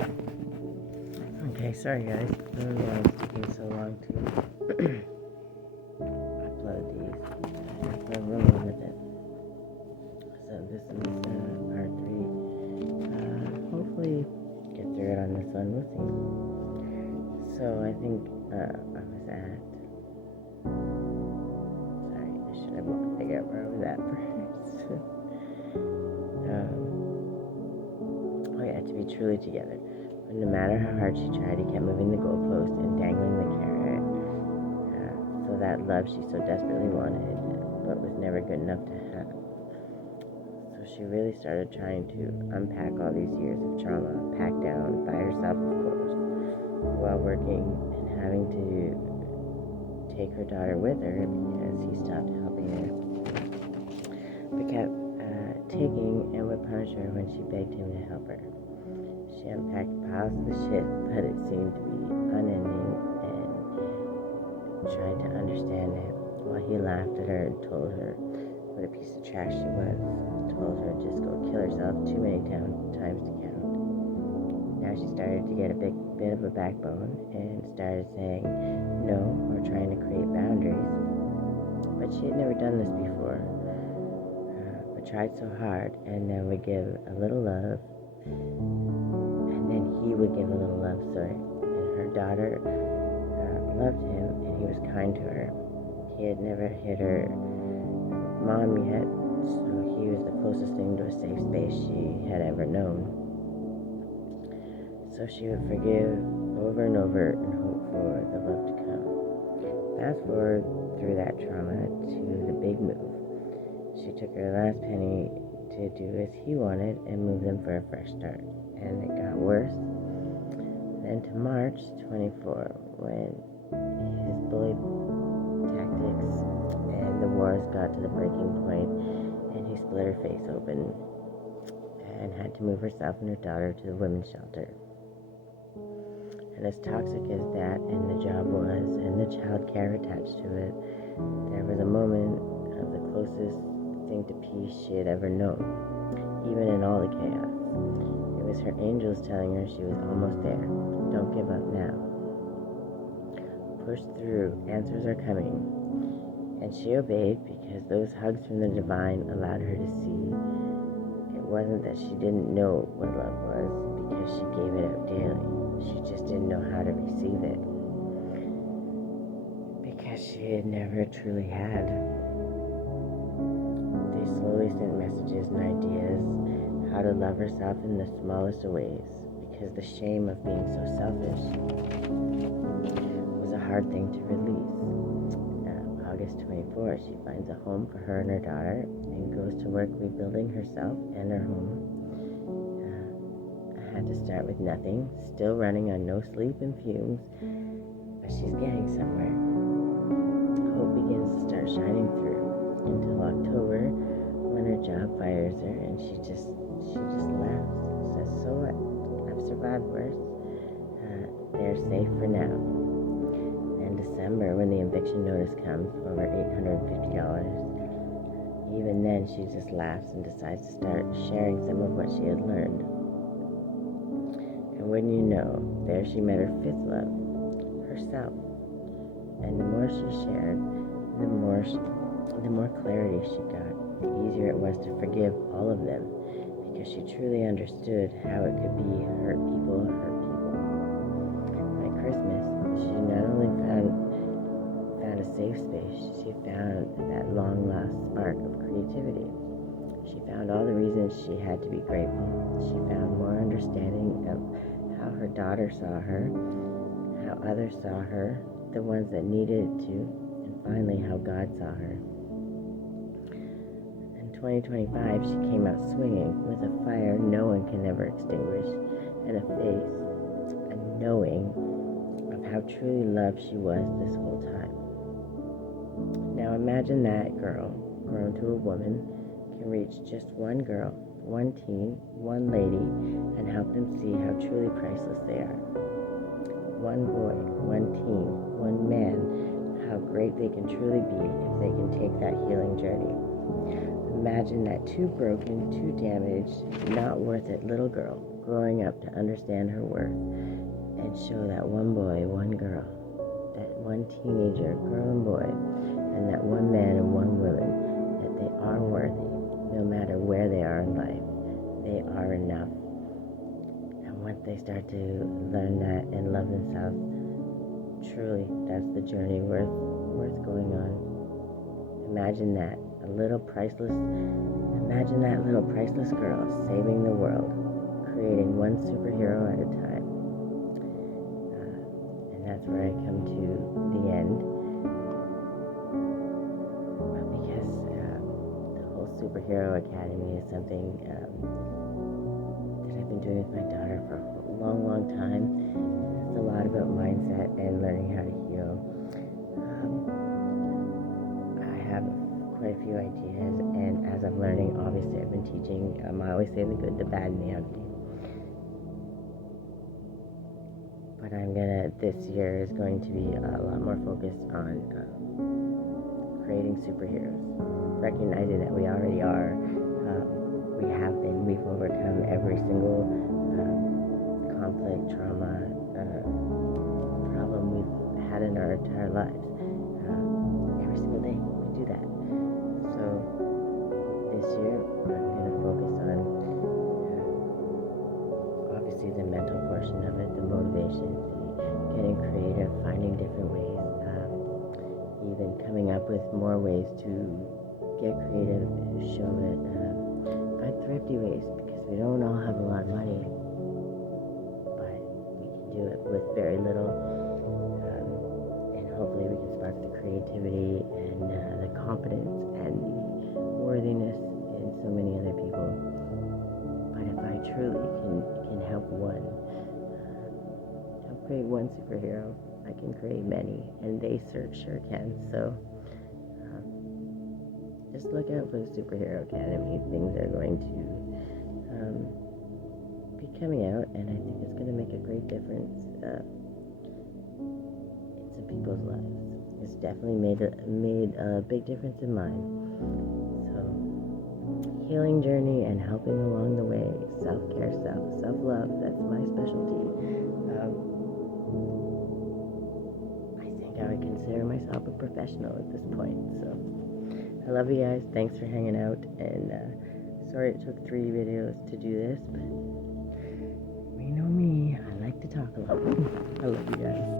Okay, sorry guys. I don't know why it's taking so long to upload these. I have no room with it. So this is part 3. Hopefully get through it on this one. We'll see. So I think I was at... Sorry, I should have figured out where I was at first. Oh yeah, to be truly together. But no matter how hard she tried, he kept moving the goalpost and dangling the carrot. So that love she so desperately wanted, but was never good enough to have. So she really started trying to unpack all these years of trauma, pack down by herself, of course, while working and having to take her daughter with her because he stopped helping her, but kept taking and would punish her when she begged him to help her. She unpacked piles of the shit, but it seemed to be unending, and tried to understand it while he laughed at her and told her what a piece of trash she was. Told her to just go kill herself too many times to count. Now she started to get a bit of a backbone and started saying no or trying to create boundaries. But she had never done this before, but tried so hard, and then would give a little love. He would give a little love, and her daughter loved him, and he was kind to her. He had never hit her mom yet, so he was the closest thing to a safe space she had ever known. So she would forgive over and over and hope for the love to come. Fast forward through that trauma to the big move. She took her last penny to do as he wanted and move them for a fresh start. And it got worse. Then to March 24, when his bully tactics and the wars got to the breaking point, and he split her face open and had to move herself and her daughter to the women's shelter. And as toxic as that and the job was, and the child care attached to it, there was a moment of the closest thing to peace she had ever known, even in all the chaos. It was her angels telling her she was almost there. Don't give up now. Push through. Answers are coming. And she obeyed because those hugs from the divine allowed her to see it wasn't that she didn't know what love was because she gave it out daily. She just didn't know how to receive it because she had never truly had. They slowly sent messages and ideas how to love herself in the smallest of ways, because the shame of being so selfish was a hard thing to release. August 24, she finds a home for her and her daughter and goes to work rebuilding herself and her home. I had to start with nothing, still running on no sleep and fumes, but she's getting somewhere. Hope begins to start shining through until October, when her job fires her and she just laughs, says, so what? I've survived worse. They're safe for now. And December, when the eviction notice comes, over $850, even then she just laughs and decides to start sharing some of what she had learned. And wouldn't you know, there she met her fifth love, herself. And the more she shared, the more clarity she got, the easier it was to forgive all of them, because she truly understood how it could be hurt people. By Christmas, she not only found a safe space, she found that long-lost spark of creativity. She found all the reasons she had to be grateful. She found more understanding of how her daughter saw her, how others saw her, the ones that needed to, and finally how God saw her. 2025, she came out swinging with a fire no one can ever extinguish, and a face, a knowing of how truly loved she was this whole time. Now imagine that girl, grown to a woman, can reach just one girl, one teen, one lady, and help them see how truly priceless they are. One boy, one teen, one man, how great they can truly be if they can take that healing journey. Imagine that too broken, too damaged, not worth it little girl growing up to understand her worth and show that one boy, one girl, that one teenager, girl and boy, and that one man and one woman, that they are worthy no matter where they are in life. They are enough. And once they start to learn that and love themselves, truly, that's the journey worth going on. Imagine that little priceless girl saving the world, creating one superhero at a time. And that's where I come to the end. Because the whole Superhero Academy is something that I've been doing with my daughter for a long time. It's a lot about mindset and learning how to heal. I have quite a few ideas, and as I'm learning, obviously I've been teaching. I always say the good, the bad, and the ugly. But this year is going to be a lot more focused on creating superheroes, recognizing that we already are. We've overcome every single conflict, trauma, problem we've had in our entire lives. Every single day we do that. So this year I'm going to focus on obviously the mental portion of it, the motivation, getting creative, finding different ways, even coming up with more ways to get creative, show it, find thrifty ways, because we don't all have a lot of money, but we can do it with very little, and hopefully we can spark the creativity and the confidence and the worthiness in so many other people. But if I truly can help create one superhero, I can create many, and they sure can. So just look out for the Superhero Academy. Things are going to be coming out, and I think it's going to make a great difference in some people's lives. It's definitely made a big difference in mine. So, healing journey and helping along the way, self-care, self-love, that's my specialty. I think I would consider myself a professional at this point. So, I love you guys. Thanks for hanging out. And sorry it took 3 videos to do this, but you know me. I like to talk a lot. I love you guys.